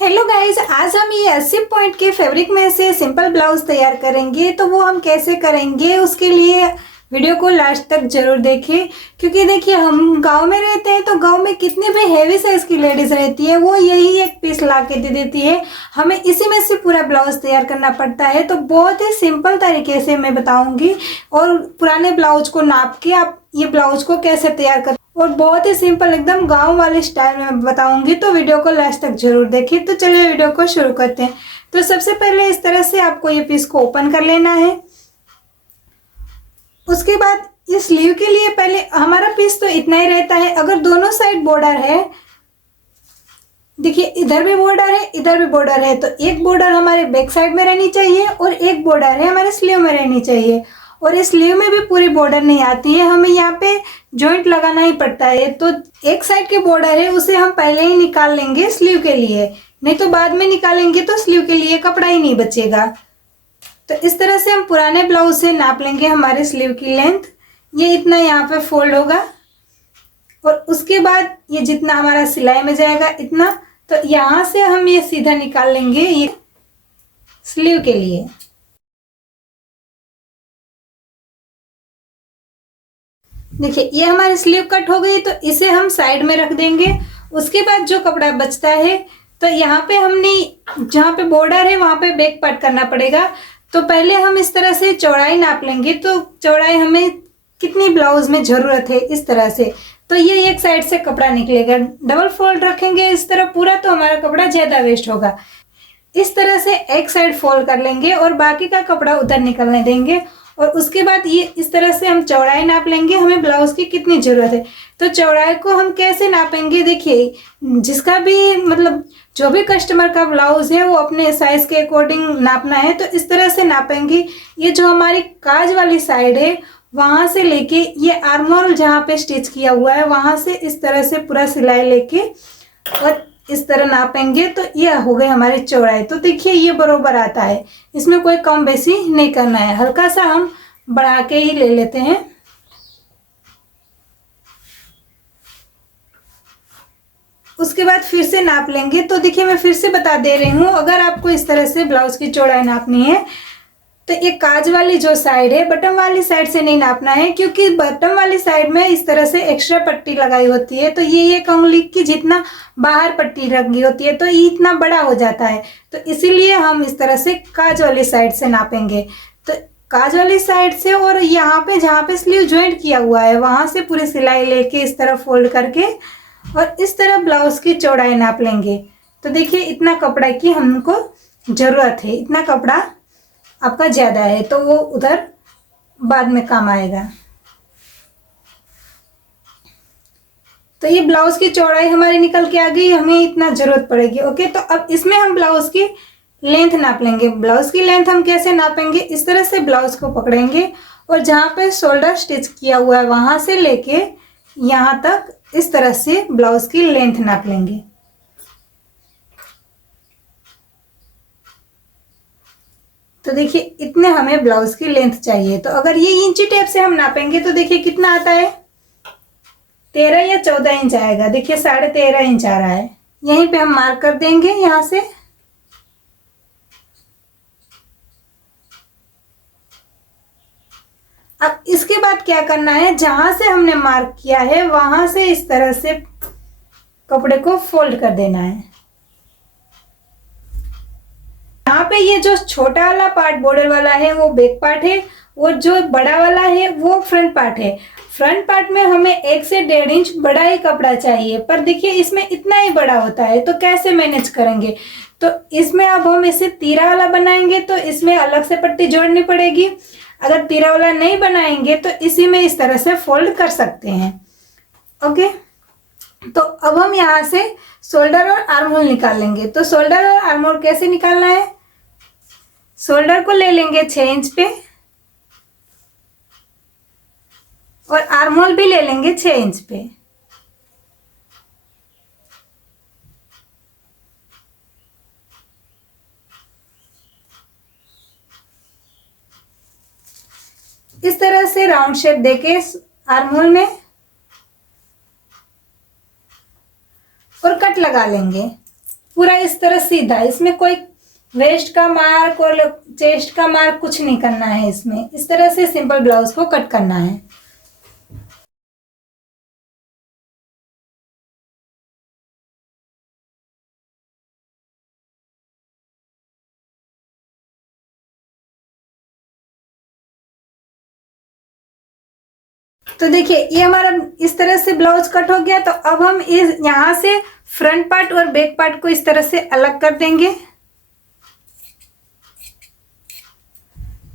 Hello guys, आज हम ये 80 पॉइंट के फैब्रिक में से सिंपल ब्लाउज तैयार करेंगे। तो वो हम कैसे करेंगे, उसके लिए वीडियो को लास्ट तक जरूर देखें। क्योंकि देखिए, हम गांव में रहते हैं तो गांव में कितनी भी हैवी साइज की लेडीज रहती है, वो यही एक पीस ला के दे देती है। हमें इसी में से पूरा ब्लाउज तैयार करना पड़ता है। तो बहुत ही सिंपल तरीके से मैं बताऊंगी और पुराने ब्लाउज को नाप के आप ये ब्लाउज को कैसे तैयार कर, और बहुत ही सिंपल एकदम गांव वाले स्टाइल में बताऊंगी। तो वीडियो को लास्ट तक जरूर देखिए। तो चलिए वीडियो को शुरू करते हैं। तो सबसे पहले इस तरह से आपको ये पीस को ओपन कर लेना है। उसके बाद ये स्लीव के लिए पहले हमारा पीस तो इतना ही रहता है। अगर दोनों साइड बॉर्डर है, देखिए इधर भी बॉर्डर है इधर भी बॉर्डर है, तो एक बॉर्डर हमारे बैक साइड में रहनी चाहिए और एक बॉर्डर है हमारे स्लीव में रहनी चाहिए। और इस स्लीव में भी पूरी बॉर्डर नहीं आती है, हमें यहाँ पे जॉइंट लगाना ही पड़ता है। तो एक साइड के बॉर्डर है उसे हम पहले ही निकाल लेंगे स्लीव के लिए, नहीं तो बाद में निकालेंगे तो स्लीव के लिए कपड़ा ही नहीं बचेगा। तो इस तरह से हम पुराने ब्लाउज से नाप लेंगे हमारे स्लीव की लेंथ। ये इतना यहाँ पे फोल्ड होगा और उसके बाद ये जितना हमारा सिलाई में जाएगा इतना, तो यहाँ से हम ये सीधा निकाल लेंगे ये स्लीव के लिए। देखिए ये हमारी स्लीव कट हो गई, तो इसे हम साइड में रख देंगे। उसके बाद जो कपड़ा बचता है, तो यहाँ पे हमने जहाँ पे बॉर्डर है वहां पे बैक पार्ट करना पड़ेगा। तो पहले हम इस तरह से चौड़ाई नाप लेंगे। तो चौड़ाई हमें कितनी ब्लाउज में जरूरत है, इस तरह से। तो ये एक साइड से कपड़ा निकलेगा, डबल फोल्ड रखेंगे इस तरह पूरा, तो हमारा कपड़ा ज्यादा वेस्ट होगा। इस तरह से एक साइड फोल्ड कर लेंगे और बाकी का कपड़ा उधर निकलने देंगे। और उसके बाद ये इस तरह से हम चौड़ाई नाप लेंगे, हमें ब्लाउज की कितनी जरूरत है। तो चौड़ाई को हम कैसे नापेंगे, देखिए जिसका भी मतलब जो भी कस्टमर का ब्लाउज है वो अपने साइज के अकॉर्डिंग नापना है। तो इस तरह से नापेंगे। ये जो हमारी काज वाली साइड है वहां से लेके ये आर्महोल जहाँ पे स्टिच किया हुआ है वहां से इस तरह से पूरा सिलाई लेके और इस तरह नापेंगे, तो ये हो गई हमारी चौड़ाई। तो देखिए ये बरोबर आता है, इसमें कोई कम बेसी नहीं करना है, हल्का सा हम बढ़ा के ही ले लेते हैं। उसके बाद फिर से नाप लेंगे। तो देखिए मैं फिर से बता दे रही हूँ, अगर आपको इस तरह से ब्लाउज की चौड़ाई नापनी है तो ये काज वाली जो साइड है बटन वाली साइड से नहीं नापना है, क्योंकि बटन वाली साइड में इस तरह से एक्स्ट्रा पट्टी लगाई होती है। तो ये एक उंगली की जितना बाहर पट्टी लगी होती है तो ये इतना बड़ा हो जाता है। तो इसीलिए हम इस तरह से काज वाली साइड से नापेंगे। तो काज वाली साइड से और यहाँ पे जहाँ पे स्लीव ज्वाइंट किया हुआ है वहां से पूरी सिलाई लेके इस तरह फोल्ड करके और इस तरह ब्लाउज की चौड़ाई नाप लेंगे। तो देखिए इतना कपड़ा की हमको जरूरत है, इतना कपड़ा आपका ज्यादा है तो वो उधर बाद में काम आएगा। तो ये ब्लाउज की चौड़ाई हमारी निकल के आ गई, हमें इतना जरूरत पड़ेगी। ओके, तो अब इसमें हम ब्लाउज की लेंथ नाप लेंगे। ब्लाउज की लेंथ हम कैसे नापेंगे, इस तरह से ब्लाउज को पकड़ेंगे और जहाँ पे शोल्डर स्टिच किया हुआ है वहां से लेके यहाँ तक इस तरह से ब्लाउज की लेंथ नाप लेंगे। तो देखिए इतने हमें ब्लाउज की लेंथ चाहिए। तो अगर ये इंची टेप से हम नापेंगे तो देखिए कितना आता है, 13 या 14 इंच आएगा। देखिए 13.5 इंच आ रहा है। यहीं पे हम मार्क कर देंगे यहाँ से। अब इसके बाद क्या करना है, जहां से हमने मार्क किया है वहां से इस तरह से कपड़े को फोल्ड कर देना है। यहाँ पे ये जो छोटा वाला पार्ट बॉर्डर वाला है वो बैक पार्ट है और जो बड़ा वाला है वो फ्रंट पार्ट है। फ्रंट पार्ट में हमें 1 से 1.5 इंच बड़ा ही कपड़ा चाहिए, पर देखिए इसमें इतना ही बड़ा होता है तो कैसे मैनेज करेंगे। तो इसमें अब हम इसे तीरा वाला बनाएंगे तो इसमें अलग से पट्टी जोड़नी पड़ेगी। अगर तीरा वाला नहीं बनाएंगे तो इसी में इस तरह से फोल्ड कर सकते हैं। ओके, तो अब हम यहाँ से शोल्डर और आर्म होल निकाल लेंगे। तो शोल्डर और आर्म होल कैसे निकालना है, शोल्डर को ले लेंगे 6 इंच पे और आर्म होल भी ले लेंगे 6 इंच पे। इस तरह से राउंड शेप देके आर्म होल में और कट लगा लेंगे। पूरा इस तरह सीधा, इसमें कोई वेस्ट का मार्क और चेस्ट का मार्क कुछ नहीं करना है इसमें। इस तरह से सिंपल ब्लाउज को कट करना है। तो देखिए ये हमारा इस तरह से ब्लाउज कट हो गया। तो अब हम इस यहाँ से फ्रंट पार्ट और बैक पार्ट को इस तरह से अलग कर देंगे।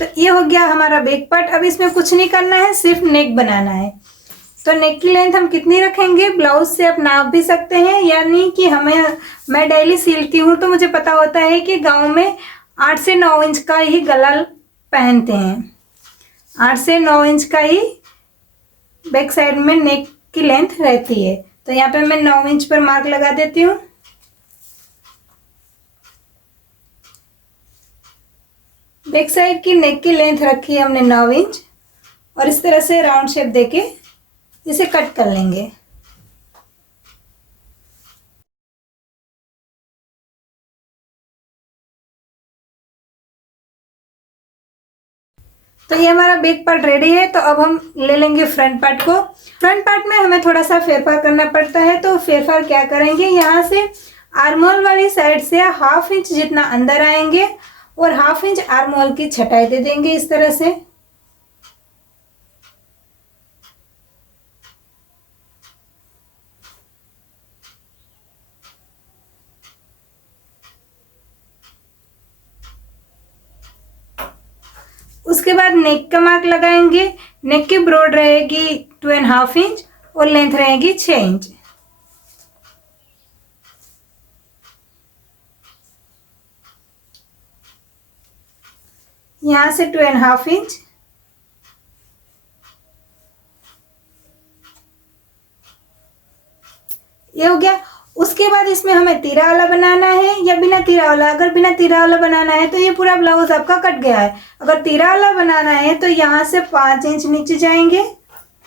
तो ये हो गया हमारा बैक पार्ट। अब इसमें कुछ नहीं करना है, सिर्फ नेक बनाना है। तो नेक की लेंथ हम कितनी रखेंगे, ब्लाउज से आप नाप भी सकते हैं। यानी कि मैं डेली सिलती हूँ तो मुझे पता होता है कि गांव में 8 से 9 इंच का ही गला पहनते हैं। 8 से 9 इंच का ही बैक साइड में नेक की लेंथ रहती है। तो यहाँ पे मैं 9 इंच पर मार्क लगा देती हूँ। बैक साइड की नेक की लेंथ रखी है हमने 9 इंच और इस तरह से राउंड शेप देके इसे कट कर लेंगे। तो ये हमारा बैक पार्ट रेडी है। तो अब हम ले लेंगे फ्रंट पार्ट को। फ्रंट पार्ट में हमें थोड़ा सा फेरफार करना पड़ता है। तो फेरफार क्या करेंगे, यहाँ से आर्म होल वाली साइड से 1/2 इंच जितना अंदर आएंगे और 1/2 इंच आर्म होल की छटाई दे देंगे इस तरह से। उसके बाद नेक का मार्क लगाएंगे। नेक की ब्रॉड रहेगी 2.5 इंच और लेंथ रहेगी 6 इंच। यहां से 2.5 इंच, ये हो गया। उसके बाद इसमें हमें तीरा वाला बनाना है या बिना तीरा वाला। अगर बिना तीरा वाला बनाना है तो ये पूरा ब्लाउज आपका कट गया है। अगर तीरा वाला बनाना है तो यहाँ से 5 इंच नीचे जाएंगे,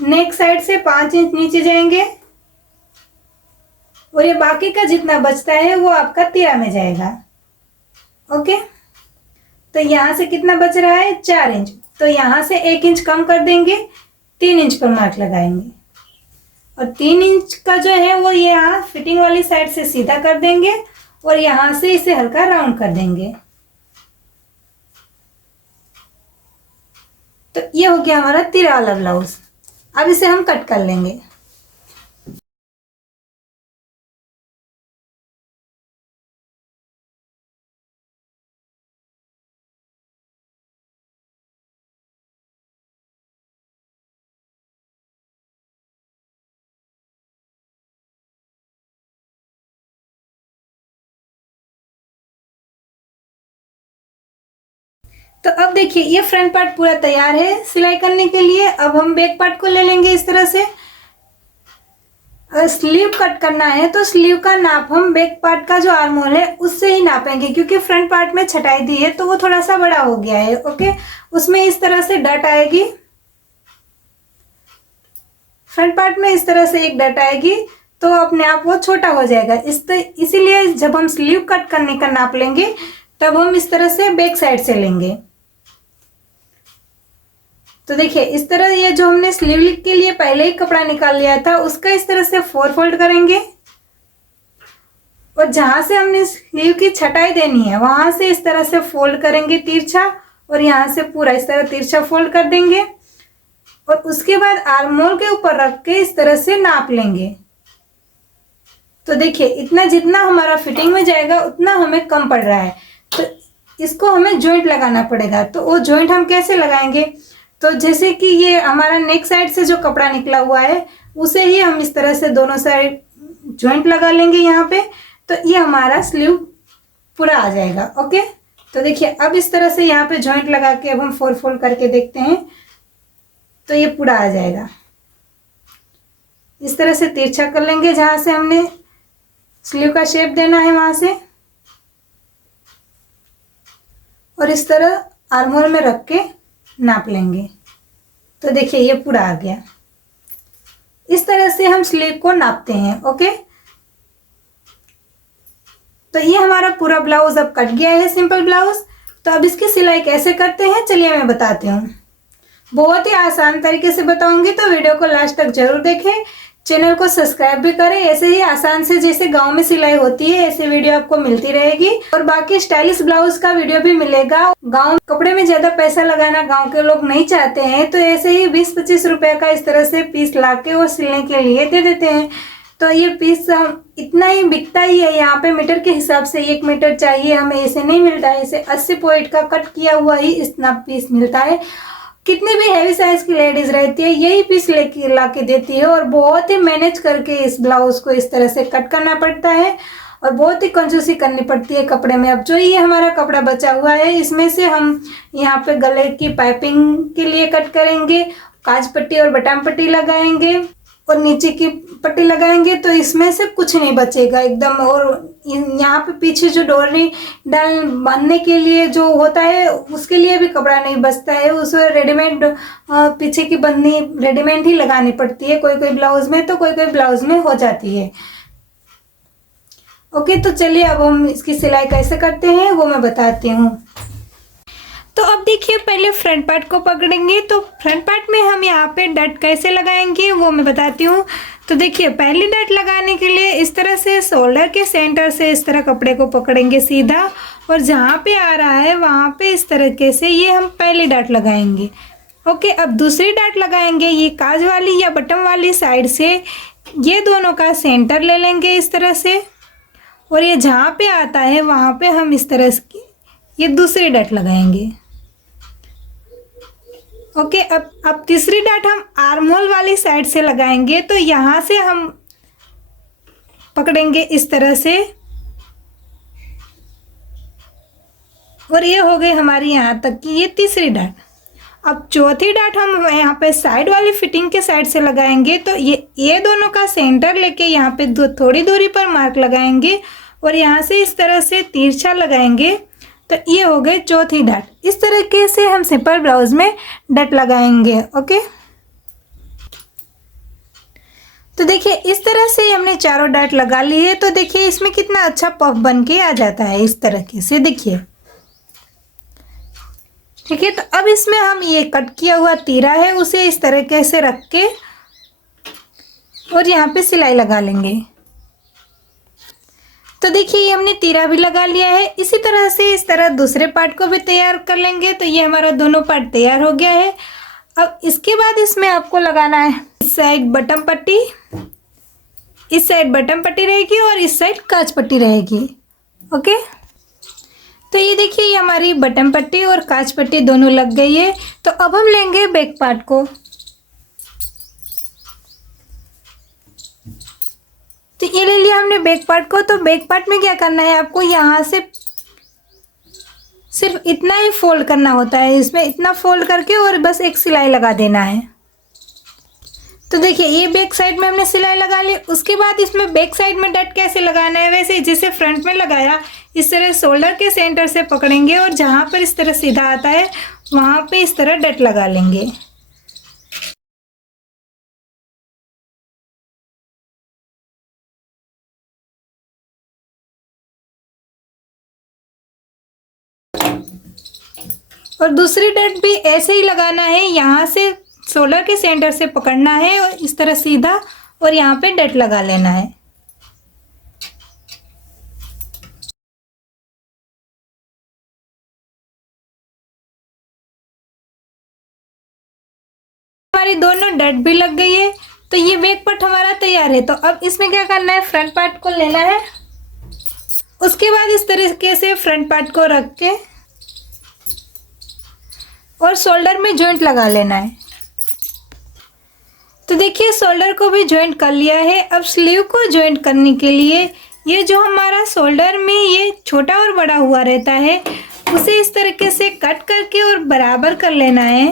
नेक साइड से 5 इंच नीचे जाएंगे और ये बाकी का जितना बचता है वो आपका तीरा में जाएगा। ओके, तो यहाँ से कितना बच रहा है, 4 इंच। तो यहाँ से 1 इंच कम कर देंगे, 3 इंच पर मार्क लगाएंगे और 3 इंच का जो है वो ये यहाँ फिटिंग वाली साइड से सीधा कर देंगे और यहाँ से इसे हल्का राउंड कर देंगे। तो ये हो गया हमारा तीरा वाला ब्लाउज। अब इसे हम कट कर लेंगे। तो अब देखिए ये फ्रंट पार्ट पूरा तैयार है सिलाई करने के लिए। अब हम बैक पार्ट को ले लेंगे इस तरह से। अगर स्लीव कट करना है तो स्लीव का नाप हम बैक पार्ट का जो आर्म होल है उससे ही नापेंगे, क्योंकि फ्रंट पार्ट में छटाई दी है तो वो थोड़ा सा बड़ा हो गया है। ओके, उसमें इस तरह से डट आएगी, फ्रंट पार्ट में इस तरह से एक डट आएगी तो अपने आप वो छोटा हो जाएगा। इसीलिए जब हम स्लीव कट करने का नाप लेंगे तब हम इस तरह से बैक साइड से लेंगे। तो देखिए इस तरह ये जो हमने स्लीव के लिए पहले ही कपड़ा निकाल लिया था उसका इस तरह से 4 फोल्ड करेंगे और जहां से हमने स्लीव की छटाई देनी है वहां से इस तरह से फोल्ड करेंगे तिरछा और यहाँ से पूरा इस तरह तिरछा फोल्ड कर देंगे और उसके बाद आर्म होल के ऊपर रख के इस तरह से नाप लेंगे। तो देखिए इतना जितना हमारा फिटिंग में जाएगा उतना हमें कम पड़ रहा है, तो इसको हमें जॉइंट लगाना पड़ेगा। तो वो जॉइंट हम कैसे लगाएंगे, तो जैसे कि ये हमारा नेक साइड से जो कपड़ा निकला हुआ है उसे ही हम इस तरह से दोनों साइड जॉइंट लगा लेंगे यहाँ पे। तो ये हमारा स्लीव पूरा आ जाएगा। ओके, तो देखिए अब इस तरह से यहाँ पे जॉइंट लगा के अब हम 4 फोल्ड करके देखते हैं तो ये पूरा आ जाएगा। इस तरह से तिरछा कर लेंगे जहां से हमने स्लीव का शेप देना है वहां से और इस तरह आर्म होल में रख के नाप लेंगे। तो देखिए ये पूरा आ गया। इस तरह से हम स्लीव को नापते हैं। ओके, तो ये हमारा पूरा ब्लाउज अब कट गया है, सिंपल ब्लाउज। तो अब इसकी सिलाई कैसे करते हैं चलिए मैं बताती हूँ। बहुत ही आसान तरीके से बताऊंगी, तो वीडियो को लास्ट तक जरूर देखें। चैनल को सब्सक्राइब भी करें। ऐसे ही आसान से जैसे गांव में सिलाई होती है ऐसे वीडियो आपको मिलती रहेगी, और बाकी स्टाइलिश ब्लाउज का वीडियो भी मिलेगा। गांव कपड़े में ज्यादा पैसा लगाना गांव के लोग नहीं चाहते हैं, तो ऐसे ही 20-25 रुपए का इस तरह से पीस लाके वो सिलने के लिए दे देते हैं। तो ये पीस इतना ही बिकता ही है यहाँ पे, मीटर के हिसाब से 1 मीटर चाहिए हमें, ऐसे नहीं मिलता है। इसे 80 पॉइंट का कट किया हुआ ही इतना पीस मिलता है। कितनी भी हैवी साइज की लेडीज रहती है यही पीस लेके ला के देती है, और बहुत ही मैनेज करके इस ब्लाउज को इस तरह से कट करना पड़ता है, और बहुत ही कंजूसी करनी पड़ती है कपड़े में। अब जो ये हमारा कपड़ा बचा हुआ है इसमें से हम यहाँ पे गले की पाइपिंग के लिए कट करेंगे, काज पट्टी और बटाम पट्टी लगाएंगे और नीचे की पट्टी लगाएंगे, तो इसमें से कुछ नहीं बचेगा एकदम। और यहाँ पे पीछे जो डोरी डाल बांधने के लिए जो होता है उसके लिए भी कपड़ा नहीं बचता है, उसे रेडीमेड पीछे की बंधनी रेडीमेड ही लगानी पड़ती है, कोई कोई ब्लाउज में, तो कोई कोई ब्लाउज में हो जाती है। ओके, तो चलिए अब हम इसकी सिलाई कैसे करते हैं वो मैं बताती हूँ। तो अब देखिए, पहले फ्रंट पार्ट को पकड़ेंगे। तो फ्रंट पार्ट में हम यहाँ पे डट कैसे लगाएंगे वो मैं बताती हूँ। तो देखिए, पहली डट लगाने के लिए इस तरह से शोल्डर के सेंटर से इस तरह कपड़े को पकड़ेंगे सीधा, और जहाँ पे आ रहा है वहाँ पे इस तरीके से ये हम पहली डट लगाएंगे। ओके, अब दूसरी डट लगाएंगे ये काज वाली या बटन वाली साइड से, ये दोनों का सेंटर ले लेंगे इस तरह से, और ये जहाँ पे आता है वहाँ पे हम इस तरह से ये दूसरी डट लगाएंगे। ओके, अब तीसरी डट हम आर्म होल वाली साइड से लगाएंगे, तो यहाँ से हम पकड़ेंगे इस तरह से, और ये हो गई हमारी यहाँ तक की ये तीसरी डट। अब चौथी डट हम यहाँ पे साइड वाली फिटिंग के साइड से लगाएंगे, तो ये दोनों का सेंटर लेके यहाँ पे थोड़ी दूरी पर मार्क लगाएंगे, और यहाँ से इस तरह से तिरछा लगाएंगे, तो ये हो गए चौथी डट। इस तरीके से हम सिंपल ब्लाउज में डट लगाएंगे। ओके, तो देखिए इस तरह से हमने चारों डट लगा ली है। तो देखिए इसमें कितना अच्छा पफ बन के आ जाता है इस तरीके से, देखिए। ठीक है, तो अब इसमें हम ये कट किया हुआ तीरा है उसे इस तरीके से रख के और यहाँ पे सिलाई लगा लेंगे। तो देखिए ये हमने तीरा भी लगा लिया है। इसी तरह से इस तरह दूसरे पार्ट को भी तैयार कर लेंगे। तो ये हमारा दोनों पार्ट तैयार हो गया है। अब इसके बाद इसमें आपको लगाना है इस साइड बटन पट्टी, इस साइड बटन पट्टी रहेगी और इस साइड काज पट्टी रहेगी। ओके, तो ये देखिए ये हमारी बटन पट्टी और काज पट्टी दोनों लग गई है। तो अब हम लेंगे बैक पार्ट को। तो ये ले लिया हमने बैक पार्ट को। तो बैक पार्ट में क्या करना है, आपको यहाँ से सिर्फ इतना ही फोल्ड करना होता है, इसमें इतना फोल्ड करके और बस एक सिलाई लगा देना है। तो देखिए ये बैक साइड में हमने सिलाई लगा ली। उसके बाद इसमें बैक साइड में डट कैसे लगाना है, वैसे जैसे फ्रंट में लगाया इस तरह शोल्डर के सेंटर से पकड़ेंगे और जहाँ पर इस तरह सीधा आता है वहाँ पे इस तरह डट लगा लेंगे। और दूसरी डट भी ऐसे ही लगाना है, यहाँ से शोल्डर के सेंटर से पकड़ना है और इस तरह सीधा और यहाँ पे डट लगा लेना है। हमारी दोनों डट भी लग गई है। तो ये बैक पार्ट हमारा तैयार है। तो अब इसमें क्या करना है, फ्रंट पार्ट को लेना है। उसके बाद इस तरीके से फ्रंट पार्ट को रख के और शोल्डर में जॉइंट लगा लेना है। तो देखिए शोल्डर को भी जॉइंट कर लिया है। अब स्लीव को जॉइंट करने के लिए ये जो हमारा शोल्डर में ये छोटा और बड़ा हुआ रहता है उसे इस तरीके से कट करके और बराबर कर लेना है।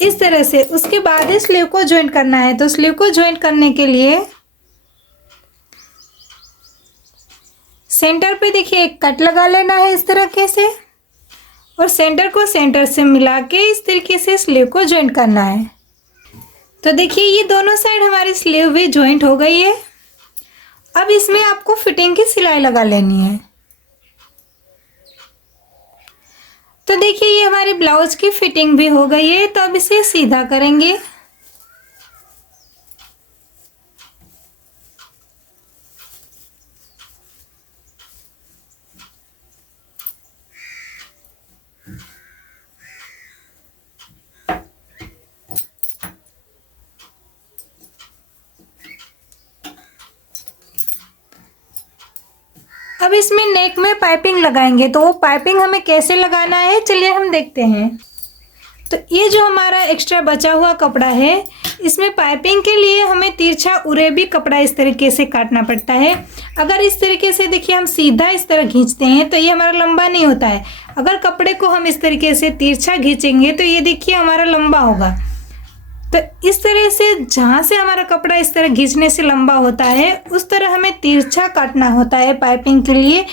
इस तरह से उसके बाद ही स्लीव को जॉइंट करना है। तो स्लीव को जॉइंट करने के लिए सेंटर पे देखिए एक कट लगा लेना है इस तरीके से और सेंटर को सेंटर से मिला के इस तरीके से स्लीव को जॉइंट करना है। तो देखिए ये दोनों साइड हमारी स्लीव भी जॉइंट हो गई है। अब इसमें आपको फिटिंग की सिलाई लगा लेनी है। तो देखिए ये हमारी ब्लाउज की फिटिंग भी हो गई है। तो अब इसे सीधा करेंगे। अब इसमें नेक में पाइपिंग लगाएंगे। तो वो पाइपिंग हमें कैसे लगाना है चलिए हम देखते हैं। तो ये जो हमारा एक्स्ट्रा बचा हुआ कपड़ा है, इसमें पाइपिंग के लिए हमें तिरछा उरेबी कपड़ा इस तरीके से काटना पड़ता है। अगर इस तरीके से देखिए हम सीधा इस तरह खींचते हैं तो ये हमारा लंबा नहीं होता है। अगर कपड़े को हम इस तरीके से तिरछा खींचेंगे तो ये देखिए हमारा लंबा होगा। तो इस तरह से जहाँ से हमारा कपड़ा इस तरह खींचने से लंबा होता है उस तरह हमें तिरछा काटना होता है पाइपिंग के लिए।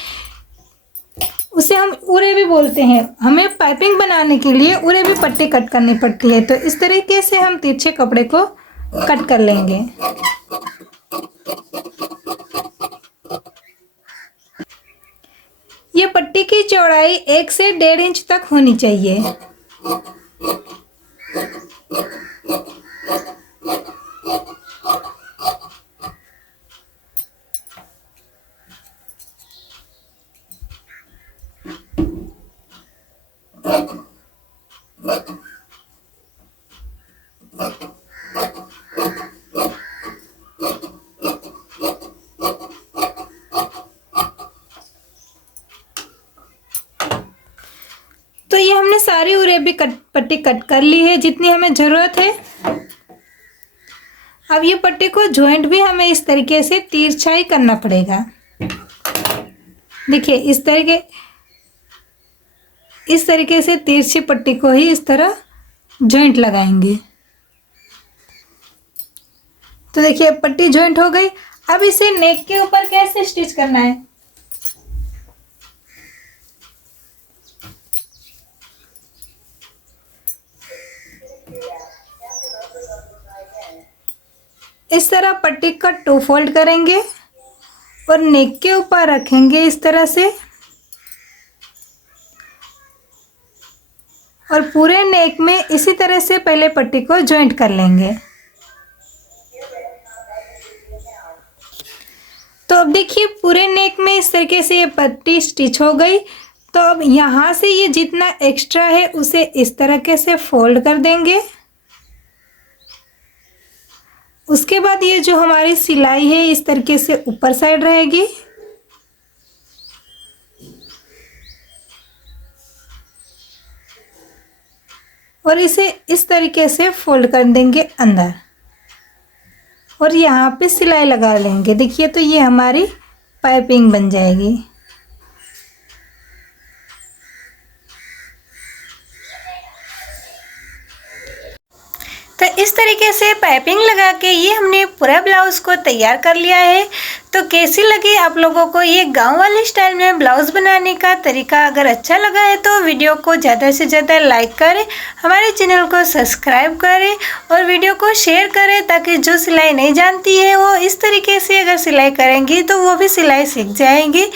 उसे हम उरे भी बोलते हैं। हमें पाइपिंग बनाने के लिए उरे भी पट्टी कट करनी पड़ती है। तो इस तरीके से हम तिरछे कपड़े को कट कर लेंगे। ये पट्टी की चौड़ाई 1 से 1.5 इंच तक होनी चाहिए। तो ये हमने सारी उरेबी पट्टी कट कर ली है जितनी हमें ज़रूरत है। अब ये पट्टी को जॉइंट भी हमें इस तरीके से तिरछा ही करना पड़ेगा। देखिए इस तरीके से तिरछी पट्टी को ही इस तरह जॉइंट लगाएंगे। तो देखिए पट्टी जॉइंट हो गई। अब इसे नेक के ऊपर कैसे स्टिच करना है। इस तरह पट्टी का 2 फोल्ड करेंगे और नेक के ऊपर रखेंगे इस तरह से, और पूरे नेक में इसी तरह से पहले पट्टी को जॉइंट कर लेंगे। तो अब देखिए पूरे नेक में इस तरीके से ये पट्टी स्टिच हो गई। तो अब यहाँ से ये जितना एक्स्ट्रा है उसे इस तरीके से फोल्ड कर देंगे। उसके बाद ये जो हमारी सिलाई है इस तरीके से ऊपर साइड रहेगी। और इसे इस तरीके से फोल्ड कर देंगे अंदर और यहाँ पे सिलाई लगा लेंगे। देखिए तो ये हमारी पाइपिंग बन जाएगी। तो इस तरीके से पाइपिंग लगा के ये हमने पूरा ब्लाउज को तैयार कर लिया है। तो कैसी लगी आप लोगों को ये गांव वाले स्टाइल में ब्लाउज बनाने का तरीका? अगर अच्छा लगा है तो वीडियो को ज़्यादा से ज़्यादा लाइक करें, हमारे चैनल को सब्सक्राइब करें और वीडियो को शेयर करें, ताकि जो सिलाई नहीं जानती है वो इस तरीके से अगर सिलाई करेंगी तो वो भी सिलाई सीख जाएंगी।